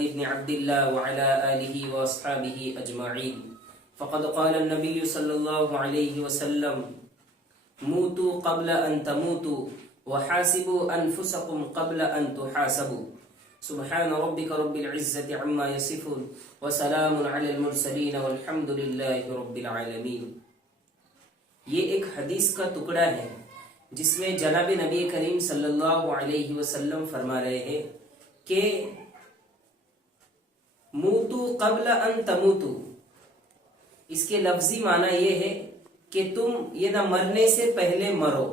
محمد بن عبد الله وعلى آله وأصحابه أجمعين. فقد قال النبي صلى الله عليه وسلم: موتوا قبل أن تموتوا وحاسبوا أنفسكم قبل أن تحاسبوا. سبحان ربك رب العزة عما يصفون وسلام على المرسلين والحمد لله رب العالمين. یہ ایک حدیث کا ٹکڑا ہے جس میں جناب نبی کریم صلی اللہ علیہ وسلم فرما رہے ہیں کہ موتو قبل ان تموتو. اس کے لفظی معنی یہ ہے کہ تم یہ نہ مرنے سے پہلے مرو.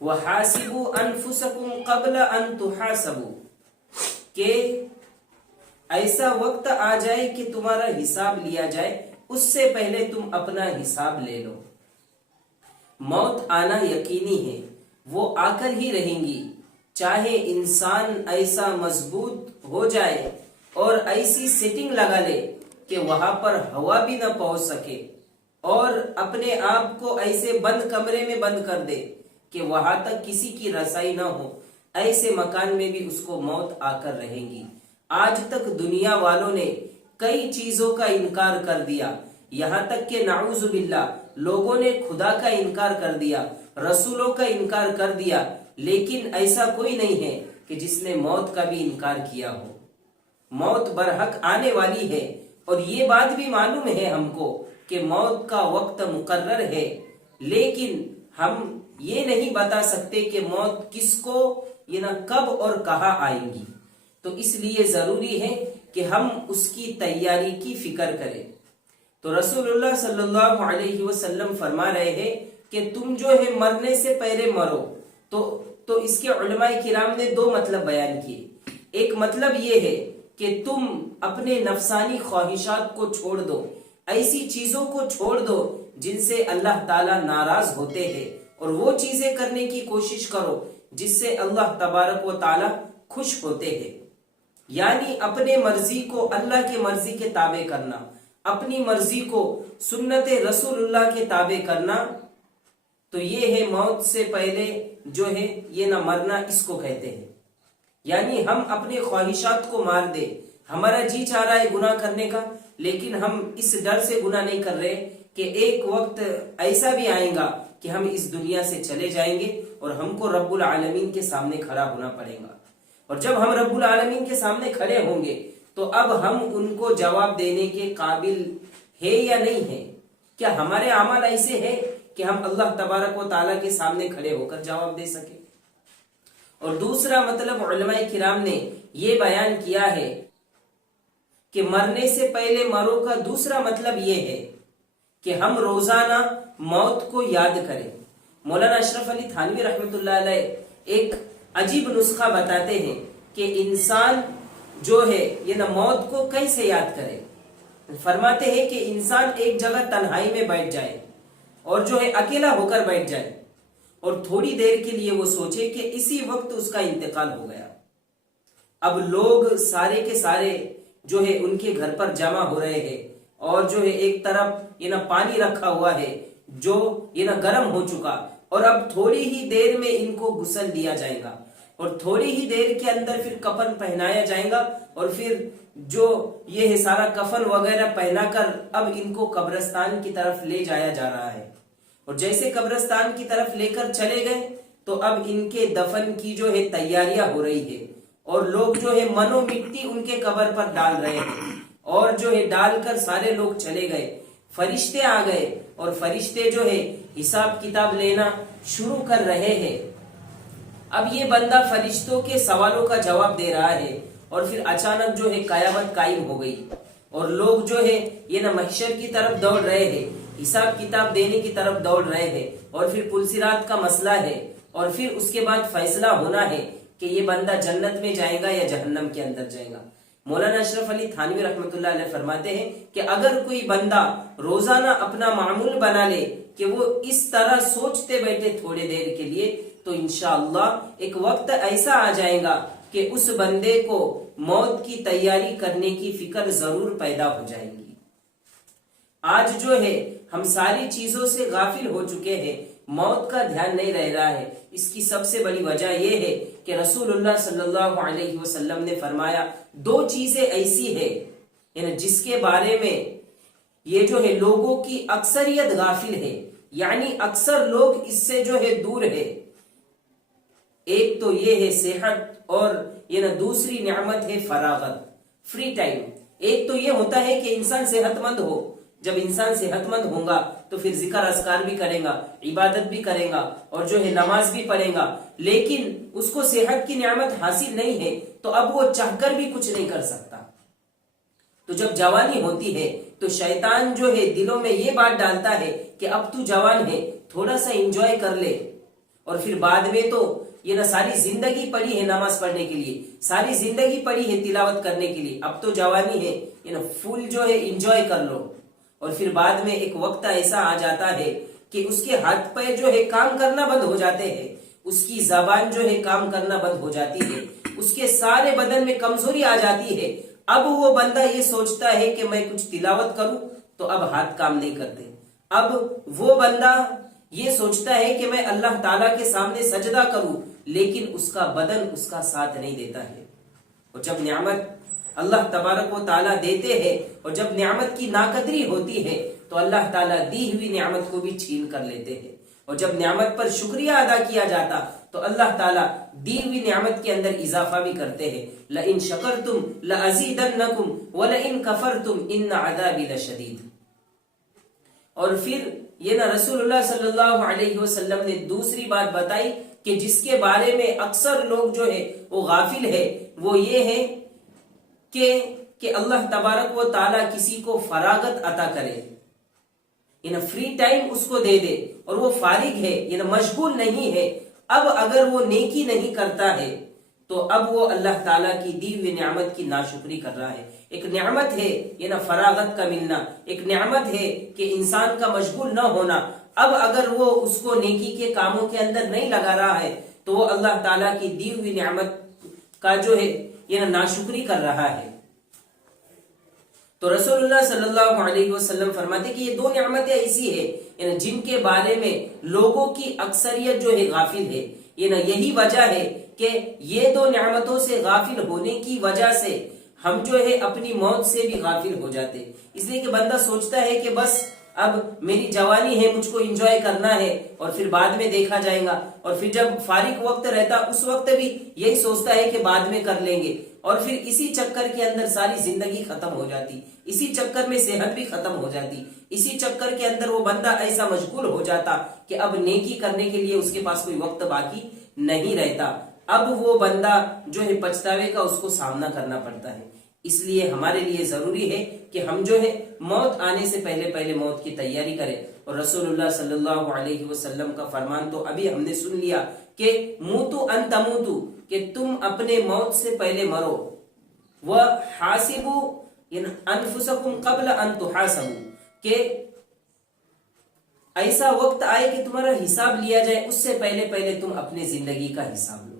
وحاسبوا انفسکم قبل ان تحاسبوا، کہ ایسا وقت آ جائے کہ تمہارا حساب لیا جائے، اس سے پہلے تم اپنا حساب لے لو. موت آنا یقینی ہے، وہ آ کر ہی رہیں گی، چاہے انسان ایسا مضبوط ہو جائے اور ایسی سیٹنگ لگا لے کہ وہاں پر ہوا بھی نہ پہنچ سکے، اور اپنے آپ کو ایسے بند کمرے میں بند کر دے کہ وہاں تک کسی کی رسائی نہ ہو. ایسے مکان میں بھی اس کو موت آ کر رہیں گی. آج تک دنیا والوں نے کئی چیزوں کا انکار کر دیا، یہاں تک کہ نعوذ باللہ لوگوں نے خدا کا انکار کر دیا، رسولوں کا انکار کر دیا، لیکن ایسا کوئی نہیں ہے کہ جس نے موت کا بھی انکار کیا ہو. موت برحق آنے والی ہے، اور یہ بات بھی معلوم ہے ہم کو کہ موت کا وقت مقرر ہے، لیکن ہم یہ نہیں بتا سکتے کہ موت کس کو یہ نہ کب اور کہاں آئیں گی. تو اس لیے ضروری ہے کہ ہم اس کی تیاری کی فکر کریں. تو رسول اللہ صلی اللہ علیہ وسلم فرما رہے ہیں کہ تم جو ہے مرنے سے پہلے مرو. تو اس کے علماء کرام نے دو مطلب بیان کیے. ایک مطلب یہ ہے کہ تم اپنے نفسانی خواہشات کو چھوڑ دو، ایسی چیزوں کو چھوڑ دو جن سے اللہ تعالیٰ ناراض ہوتے ہیں، اور وہ چیزیں کرنے کی کوشش کرو جس سے اللہ تبارک و تعالیٰ خوش ہوتے ہیں. یعنی اپنے مرضی کو اللہ کی مرضی کے تابع کرنا، اپنی مرضی کو سنت رسول اللہ کے تابع کرنا. تو یہ ہے موت سے پہلے جو ہے یہ نہ مرنا، اس کو کہتے ہیں. یعنی ہم اپنے خواہشات کو مار دے. ہمارا جی چاہ رہا ہے گناہ کرنے کا، لیکن ہم اس ڈر سے گناہ نہیں کر رہے کہ ایک وقت ایسا بھی آئے گا کہ ہم اس دنیا سے چلے جائیں گے اور ہم کو رب العالمین کے سامنے کھڑا ہونا پڑے گا. اور جب ہم رب العالمین کے سامنے کھڑے ہوں گے تو اب ہم ان کو جواب دینے کے قابل ہے یا نہیں ہے؟ کیا ہمارے اعمال ایسے ہیں کہ ہم اللہ تبارک و تعالیٰ کے سامنے کھڑے ہو کر جواب دے سکیں؟ اور دوسرا مطلب علماء کرام نے یہ بیان کیا ہے کہ مرنے سے پہلے مرو کا دوسرا مطلب یہ ہے کہ ہم روزانہ موت کو یاد کریں. مولانا اشرف علی تھانوی رحمۃ اللہ علیہ ایک عجیب نسخہ بتاتے ہیں کہ انسان جو ہے یہ نہ موت کو کیسے یاد کرے. فرماتے ہیں کہ انسان ایک جگہ تنہائی میں بیٹھ جائے اور جو ہے اکیلا ہو کر بیٹھ جائے، اور تھوڑی دیر کے لیے وہ سوچے کہ اسی وقت اس کا انتقال ہو گیا. اب لوگ سارے کے سارے جو ہے ان کے گھر پر جمع ہو رہے ہیں، اور جو ہے ایک طرف یہ نہ پانی رکھا ہوا ہے جو یہ نہ گرم ہو چکا، اور اب تھوڑی ہی دیر میں ان کو غسل دیا جائے گا، اور تھوڑی ہی دیر کے اندر پھر کفن پہنایا جائے گا، اور پھر جو یہ ہے سارا کفن وغیرہ پہنا کر اب ان کو قبرستان کی طرف لے جایا جا رہا ہے. اور جیسے قبرستان کی طرف لے کر چلے گئے تو اب ان کے دفن کی جو ہے تیاریاں ہو رہی ہے، اور لوگ جو ہے منو مٹی ان کے قبر پر ڈال رہے ہیں، اور جو ہے ڈال کر سارے لوگ چلے گئے. فرشتے آ گئے اور فرشتے جو ہے حساب کتاب لینا شروع کر رہے ہیں. اب یہ بندہ فرشتوں کے سوالوں کا جواب دے رہا ہے، اور پھر اچانک جو ہے قیامت قائم ہو گئی، اور لوگ جو ہے یہ نہ محشر کی طرف دوڑ رہے ہیں، حساب کتاب دینے کی طرف دوڑ رہے ہیں، اور پھر پلسرات کا مسئلہ ہے، اور پھر اس کے بعد فیصلہ ہونا ہے کہ یہ بندہ جنت میں جائے گا یا جہنم کے اندر جائے گا. مولانا اشرف علی تھانوی رحمۃ اللہ علیہ فرماتے ہیں کہ اگر کوئی بندہ روزانہ اپنا معمول بنا لے کہ وہ اس طرح سوچتے بیٹھے تھوڑے دیر کے لیے، تو انشاءاللہ ایک وقت ایسا آ جائے گا کہ اس بندے کو موت کی تیاری کرنے کی فکر ضرور پیدا ہو جائے گی. آج جو ہے ہم ساری چیزوں سے غافل ہو چکے ہیں، موت کا دھیان نہیں رہ رہا ہے. اس کی سب سے بڑی وجہ یہ ہے کہ رسول اللہ صلی اللہ علیہ وسلم نے فرمایا دو چیزیں ایسی ہے یعنی جس کے بارے میں یہ جو ہے لوگوں کی اکثریت غافل ہے، یعنی اکثر لوگ اس سے جو ہے دور ہے۔ ایک تو یہ ہے صحت اور یہ دوسری نعمت ہے فراغت، فری ٹائم۔ ایک تو یہ ہوتا ہے کہ انسان صحت مند ہو، جب انسان صحت مند ہوگا تو پھر ذکر اذکار بھی کرے گا، عبادت بھی کرے گا اور جو ہے نماز بھی پڑھے گا، لیکن اس کو صحت کی نعمت حاصل نہیں ہے تو اب وہ چاہ کر بھی کچھ نہیں کر سکتا۔ تو جب جوانی ہوتی ہے تو شیطان جو ہے دلوں میں یہ بات ڈالتا ہے کہ اب تو جوان ہے، تھوڑا سا انجوائے کر لے، اور پھر بعد میں تو یہ ساری زندگی پڑی ہے نماز پڑھنے کے لیے، ساری زندگی پڑی ہے تلاوت کرنے کے لیے، اب تو جوانی ہے، فل جو ہے انجوائے کر لو۔ اور پھر بعد میں ایک وقت ایسا آ جاتا ہے کہ اس کے ہاتھ پیر جو ہے کام کرنا بند ہو جاتے ہیں، اس کی زبان جو ہے کام کرنا بند ہو جاتی ہے، اس کے سارے بدن میں کمزوری آ جاتی ہے۔ اب وہ بندہ یہ سوچتا ہے کہ میں کچھ تلاوت کروں تو اب ہاتھ کام نہیں کرتے، اب وہ بندہ یہ سوچتا ہے کہ میں اللہ تعالیٰ کے سامنے سجدہ کروں، لیکن اس کا بدن اس کا ساتھ نہیں دیتا ہے۔ اور جب نعمت اللہ تبارک و تعالیٰ دیتے ہیں اور جب نعمت کی ناقدری ہوتی ہے تو اللہ تعالیٰ دی ہوئی نعمت کو بھی چھین کر لیتے ہیں، اور جب نعمت پر شکریہ ادا کیا جاتا تو اللہ تعالیٰ دی ہوئی نعمت کے اندر اضافہ بھی کرتے ہیں۔ لَإِن شَكَرْتُمْ لَأَزِيدَنَّكُمْ وَلَإِن كَفَرْتُمْ إِنَّ عَذَابِي لَشَدِيدٌ۔ اور پھر یہ رسول اللہ صلی اللہ علیہ وسلم نے دوسری بات بتائی کہ جس کے بارے میں اکثر لوگ جو ہے وہ غافل ہے، وہ یہ ہے کہ اللہ تبارک و تعالیٰ کسی کو فراغت عطا کرے، فری ٹائم اس کو دے دے، اور وہ فارغ ہے، مشغول نہیں ہے۔ اب اگر وہ نیکی نہیں کرتا ہے تو اب وہ اللہ تعالیٰ کی دی ہوئی نعمت کی ناشکری کر رہا ہے۔ ایک نعمت ہے فراغت کا ملنا، ایک نعمت ہے کہ انسان کا مشغول نہ ہونا، اب اگر وہ اس کو نیکی کے کاموں کے اندر نہیں لگا رہا ہے تو وہ اللہ تعالیٰ کی دی ہوئی نعمت کا جو ہے ناشکری کر رہا ہے۔ تو رسول اللہ صلی اللہ علیہ وسلم فرماتے کہ یہ دو نعمتیں ایسی ہیں جن کے بارے میں لوگوں کی اکثریت جو ہے غافل ہے۔ یہی وجہ ہے کہ یہ دو نعمتوں سے غافل ہونے کی وجہ سے ہم جو ہے اپنی موت سے بھی غافل ہو جاتے، اس لیے کہ بندہ سوچتا ہے کہ بس اب میری جوانی ہے، مجھ کو انجوائے کرنا ہے اور پھر بعد میں دیکھا جائے گا، اور پھر جب فارغ وقت رہتا اس وقت بھی یہی سوچتا ہے کہ بعد میں کر لیں گے، اور پھر اسی چکر کے اندر ساری زندگی ختم ہو جاتی، اسی چکر میں صحت بھی ختم ہو جاتی، اسی چکر کے اندر وہ بندہ ایسا مشغول ہو جاتا کہ اب نیکی کرنے کے لیے اس کے پاس کوئی وقت باقی نہیں رہتا۔ اب وہ بندہ جو ہے پچھتاوے کا اس کو سامنا کرنا پڑتا ہے۔ اس لیے ہمارے لیے ضروری ہے کہ ہم جو ہے موت آنے سے پہلے موت کی تیاری کریں، اور رسول اللہ صلی اللہ علیہ وسلم کا فرمان تو ابھی ہم نے سن لیا کہ موتو ان تموتو، کہ تم اپنے موت سے پہلے مرو، وحاسبوا انفسکم قبل ان تحاسبوا، کہ ایسا وقت آئے کہ تمہارا حساب لیا جائے اس سے پہلے تم اپنے زندگی کا حساب لو۔